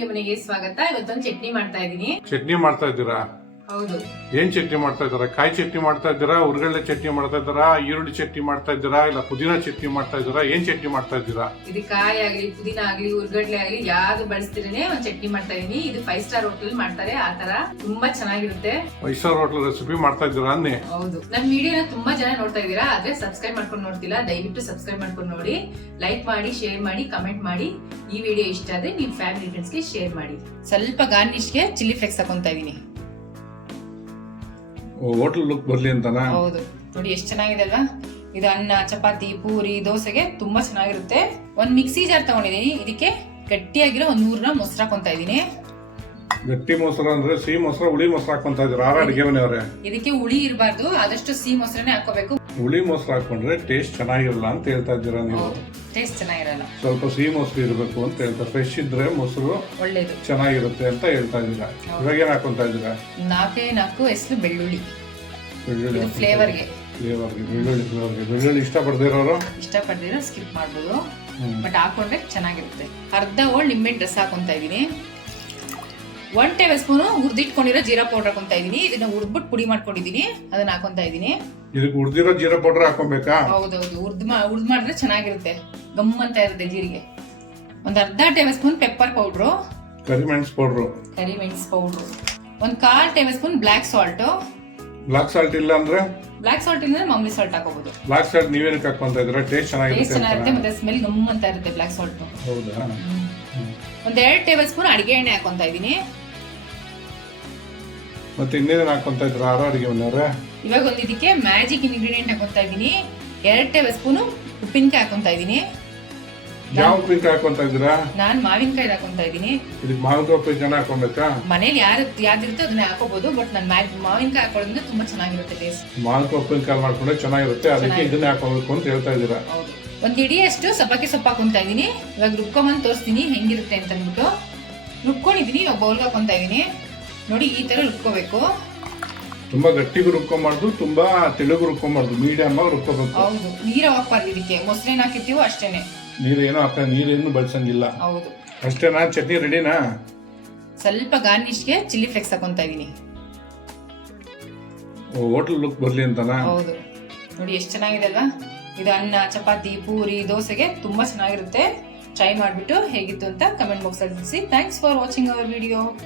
ಅಡುಗೆ ಮನೆಗೆ ಸ್ವಾಗತ. ಇವತ್ತೊಂದು ಚಟ್ನಿ ಮಾಡ್ತಾ ಇದೀನಿ. ಚಟ್ನಿ ಮಾಡ್ತಾ ಇದ್ದೀರಾ? ಹೌದು. ಏನ್ ಚಟ್ನಿ ಮಾಡ್ತಾ ಇದ್ದೀರಾ? ಕಾಯಿ ಚಟ್ನಿ ಮಾಡ್ತಾ ಇದ್ದೀರಾ, ಉರ್ಗಡ್ಲೆ ಚಟ್ನಿ ಮಾಡ್ತಾ ಇದ್ದೀರಾ, ಈರುಳ್ಳಿ ಚಟ್ನಿ ಮಾಡ್ತಾ ಇದ್ದೀರಾ, ಇಲ್ಲ ಪುದೀನ ಚಟ್ನಿ ಮಾಡ್ತಾ ಇದ್ದೀರಾ? ಏನ್ ಚಟ್ನಿ ಮಾಡ್ತಾ ಇದ್ದೀರಾ? ಇದು ಕಾಯಿ ಆಗ್ಲಿ, ಪುದೀನ ಆಗ್ಲಿ, ಉರ್ಗಡ್ಲೆ ಆಗ್ಲಿ ಯಾವ್ದು ಬಳಸ್ತಿರೇನೆ ಒಂದ್ ಚಟ್ನಿ ಮಾಡ್ತಾ ಇದೀನಿ. ಇದು 5 ಸ್ಟಾರ್ ಹೋಟೆಲ್ ಮಾಡ್ತಾರೆ, ಆ ತರ ತುಂಬಾ ಚೆನ್ನಾಗಿರುತ್ತೆ. 5 ಸ್ಟಾರ್ ಹೋಟೆಲ್ ರೆಸಿಪಿ ಮಾಡ್ತಾ ಇದ್ದೀರಾ ಅನ್ನಿ? ಹೌದು. ನಮ್ ವಿಡಿಯೋನ ತುಂಬಾ ಜನ ನೋಡ್ತಾ ಇದೀರಾ, ಆದ್ರೆ ಸಬ್ಸ್ಕ್ರೈಬ್ ಮಾಡ್ಕೊಂಡು ನೋಡ್ತಿಲ್ಲ. ದಯವಿಟ್ಟು ಸಬ್ಸ್ಕ್ರೈಬ್ ಮಾಡ್ಕೊಂಡು ನೋಡಿ, ಲೈಕ್ ಮಾಡಿ, ಶೇರ್ ಮಾಡಿ, ಕಮೆಂಟ್ ಮಾಡಿ. ಈ ವಿಡಿಯೋ ಇಷ್ಟ ಆದ್ರೆ ನಿಮ್ ಫ್ಯಾಮಿಲಿ ಫ್ರೆಂಡ್ಸ್ ಗೆ ಶೇರ್ ಮಾಡಿ. ಸ್ವಲ್ಪ ಗಾರ್ನಿಶ್ಗೆ ಚಿಲ್ಲಿ ಫ್ಲೇಕ್ಸ್ ಹಾಕೊಂತಾ ಇದೀನಿ. ಹೋಟೆಲ್ ಲುಕ್ ಬರ್ಲಿ ಅಂತನಾ? ಹೌದು. ನೋಡಿ ಎಷ್ಟು ಚೆನ್ನಾಗಿದೆ ಅಲ್ವಾ? ಇದು ಅನ್ನ, ಚಪಾತಿ, ಪೂರಿ, ದೋಸೆಗೆ ತುಂಬಾ ಚೆನ್ನಾಗಿರುತ್ತೆ. ಒಂದ್ ಮಿಕ್ಸಿ ಜಾರ್ ತಗೊಂಡಿದೀನಿ. ಇದಕ್ಕೆ ಗಟ್ಟಿಯಾಗಿರೋ 100 ಗ್ರಾಮ್ ಮೊಸರು ಹಾಕೊಂತಾ ಇದೀನಿ. ಗಟ್ಟಿ ಮೊಸರು ಅಂದ್ರೆ ಸಿಹಿ ಮೊಸರು, ಹುಳಿ ಮೊಸರು ಹಾಕೊಂತಾ ಇದ್ದೀರಾ? ಅಡಿಗೆ ಮನೆಯವ್ರೆ, ಇದಕ್ಕೆ ಹುಳಿ ಇರಬಾರ್ದು, ಆದಷ್ಟು ಸಿಹಿ ಮೊಸರನ್ನೇ ಹಾಕೋಬೇಕು. ಹುಳಿ ಮೊಸರು ಹಾಕೊಂಡ್ರೆ ಟೇಸ್ಟ್ ಚೆನ್ನಾಗಿರಲ್ಲ ಅಂತ ಹೇಳ್ತಾ ಇದ್ದೀರಾ ನೀವು? ಟೇಸ್ಟ್ ಚೆನ್ನಾಗಿರಲ್ಲ, ಸ್ವಲ್ಪ ಸಿಹಿ ಮೊಸರು ಇರಬೇಕು ಅಂತ ಹೇಳ್ತಾ. ಫ್ರೆಶ್ ಇದ್ರೆ ಮೊಸರು ಒಳ್ಳೇದು, ಚೆನ್ನಾಗಿರುತ್ತೆ ಅಂತ ಹೇಳ್ತಾ ಇದ್ದೀರಾ. ಇವಾಗ ಏನ್ ಹಾಕೊಂತಾ ಇದ್ದೀರಾ? 4 ಎಸ್ಲು ಬೆಳ್ಳುಳ್ಳಿ. ಬೆಳ್ಳುಳ್ಳಿ ಫ್ಲೇವರ್ಗೆ ಬೆಳ್ಳುಳ್ಳಿ ಇಷ್ಟಪಡ್ದಿರೋರು ಇಷ್ಟಪಡ್ದಿರೋ ಸ್ಕಿಪ್ ಮಾಡ್ಬೋದು, ಬಟ್ ಹಾಕೊಂಡ್ರೆ ಚೆನ್ನಾಗಿರುತ್ತೆ. ಅರ್ಧ ಹೋಳ್ ನಿಂಬೆಹಣ್ಣು ರಸ ಹಾಕೊಂತಾ ಇದೀನಿ. 1 ಟೇಬಲ್ ಸ್ಪೂನ್ ಹುರಿದಿಟ್ಕೊಂಡಿರೋ ಜೀರಾ ಪೌಡರ್ ಹಾಕೊಂತಾ ಇದೀನಿ. ಇದನ್ನ ಹುರ್ದ್ಬಿಟ್ಟು ಪುಡಿ ಮಾಡ್ಕೊಂಡಿದೀನಿ, ಅದನ್ನ ಹಾಕೊಂತಾ ಇದೀನಿ. ಇದಕ್ಕೆ ಹುರಿದಿರೋ ಜೀರಾ ಪೌಡರ್ ಹಾಕೊಬೇಕಾ? ಹೌದೌದು, ಹುರ್ದ್ ಮಾಡಿದ್ರೆ ಚೆನ್ನಾಗಿರುತ್ತೆ, ಗಮ್ ಅಂತ ಇರುತ್ತೆ ಜೀರಿಗೆ. ಅರ್ಧ ಟೇಬಲ್ ಸ್ಪೂನ್ ಪೆಪ್ಪರ್ ಪೌಡ್ರು, ಕರಿಮೆಣಸು powder, 1/4 tablespoon black salt. Black salt ಇಲ್ಲ ಅಂದ್ರೆ ಮಾಮೂಲಿ ಸಾಲ್ಟ್ ಹಾಕೋಬಹುದು. ಬ್ಲಾಕ್ ಸಾಲ್ಟ್ ನೀವೇನಕ್ಕೆ ಹಾಕೊಂತ ಇದ್ದೀರಾ? ಟೇಸ್ಟ್ ಚೆನ್ನಾಗಿರುತ್ತೆ, ಮತ್ತೆ ಸ್ಮೆಲ್ ಗಮ್ ಅಂತ ಇರುತ್ತೆ ಬ್ಲಾಕ್ ಸಾಲ್ಟ್. ಹೌದಾ? 1 ಟೇಬಲ್ ಸ್ಪೂನ್ ಅಡಿಗೆ ಎಣ್ಣೆ ಹಾಕೊಂತಾ ಇದೀನಿ. ಮತ್ತೆ ಇನ್ನೇನು ಹಾಕೊಂತ ಇದ್ರ ಅಡಿಗೆ ಮನೆಯವ್ರೆ? ಇವಾಗ ಇದಕ್ಕೆ ಮ್ಯಾಜಿಕ್ ಇಂಗ್ರೀಡಿಯೆಂಟ್ ಹಾಕೊಂತಾ ಇದೀನಿ. 2 ಟೇಬಲ್ ಸ್ಪೂನ್ ಉಪ್ಪಿನಕಾಯಿ ಹಾಕೊಂತಾ ಇದೀನಿ. ಯಾವ ಉಪ್ಪಿನಕಾಯಿ ಹಾಕೊಂತ ಇದ್ದೀರಾ? ನಾನ್ ಮಾವಿನಕಾಯಿ ಹಾಕೊಂತಾ ಇದೀನಿ. ಇದಕ್ಕೆ ಮಾವಿನಕಾಯಿ ಉಪ್ಪಿನಕಾಯಿ ಹಾಕೊಬೇಕಾ? ಮನೇಲಿ ಯಾವ್ದಿರುತ್ತೋ ಅದನ್ನ ಹಾಕೋಬಹುದು, ಬಟ್ ನಾನು ಮಾವಿನಕಾಯಿ ಹಾಕೊಳ್ಳೋದ್ರಿಂದ ತುಂಬಾ ಚೆನ್ನಾಗಿರುತ್ತೆ ಟೇಸ್ಟ್. ಮಾವಿನಕಾಯಿ ಉಪ್ಪಿನಕಾಯಿ ಮಾಡ್ಕೊಂಡ್ರೆ ಚೆನ್ನಾಗಿರುತ್ತೆ, ಅದಕ್ಕೆ ಇದನ್ನೇ ಹಾಕೋಬೇಕು ಅಂತ ಹೇಳ್ತಾ ಇದ್ದೀರಾ? ಹೌದು. 1 ಇಡಿಯಷ್ಟು ಸಬ್ಬಕ್ಕಿ ಸೊಪ್ಪು ಹಾಕೊಂತಾ ಇದೀನಿ. ಇವಾಗ ರುಬ್ಕೊಂಬಂದು ತೋರಿಸ್ತೀನಿ ಹೆಂಗಿರುತ್ತೆ ಅಂತ ಅಂದ್ಬಿಟ್ಟು. ರುಬ್ಕೊಂಡಿದೀನಿ, ಇವಾಗ ಬೌಲ್ಗೆ ಹಾಕೊಂತಾ ಇದೀನಿ. ನೋಡಿ, ಈ ತರ ರುಬ್ಕೋಬೇಕು. ತುಂಬಾ ಗಟ್ಟಿಗೂ ರುಬ್ಕೊಂಬಾರ್ದು, ತುಂಬಾ ತೆಳುಗೂ ರುಬ್ಕೊಂಬಾರ್ದು, ಮೀಡಿಯಂ ಆಗಿ ರುಬ್ಕೋಬೇಕು. ಹೌದು, ನೀರು ಹಾಕ್ಬಾರ್ದು. ಇದಕ್ಕೆ ಮೊಸರೇನು ಹಾಕಿರ್ತೀವೋ ಅಷ್ಟೇನೆ, ನೀರೇನು ಬಳಸಂಗಿಲ್ಲ. ಹೌದು. ಅಷ್ಟೇನಾ? ಚಟ್ನಿ ರೆಡಿನಾ? ಸ್ವಲ್ಪ ಗಾರ್ನಿಶ್ಗೆ ಚಿಲ್ಲಿ ಫ್ಲೇಕ್ಸ್ ಹಾಕೊಂತಾ ಇದೀನಿ. ಹೋಟೆಲ್ ಲುಕ್ ಬರ್ಲಿ ಅಂತನಾ? ಹೌದು. ನೋಡಿ ಎಷ್ಟು ಚೆನ್ನಾಗಿದೆ ಅಲ್ವಾ? ಇದು ಅನ್ನ, ಚಪಾತಿ, ಪೂರಿ, ದೋಸೆಗೆ ತುಂಬಾ ಚೆನ್ನಾಗಿರುತ್ತೆ. ಟ್ರೈ ಮಾಡ್ಬಿಟ್ಟು ಹೇಗಿತ್ತು ಅಂತ ಕಮೆಂಟ್ ಬಾಕ್ಸ್ ಅಲ್ಲಿ ತಿಳಿಸಿ. Thanks for watching our video.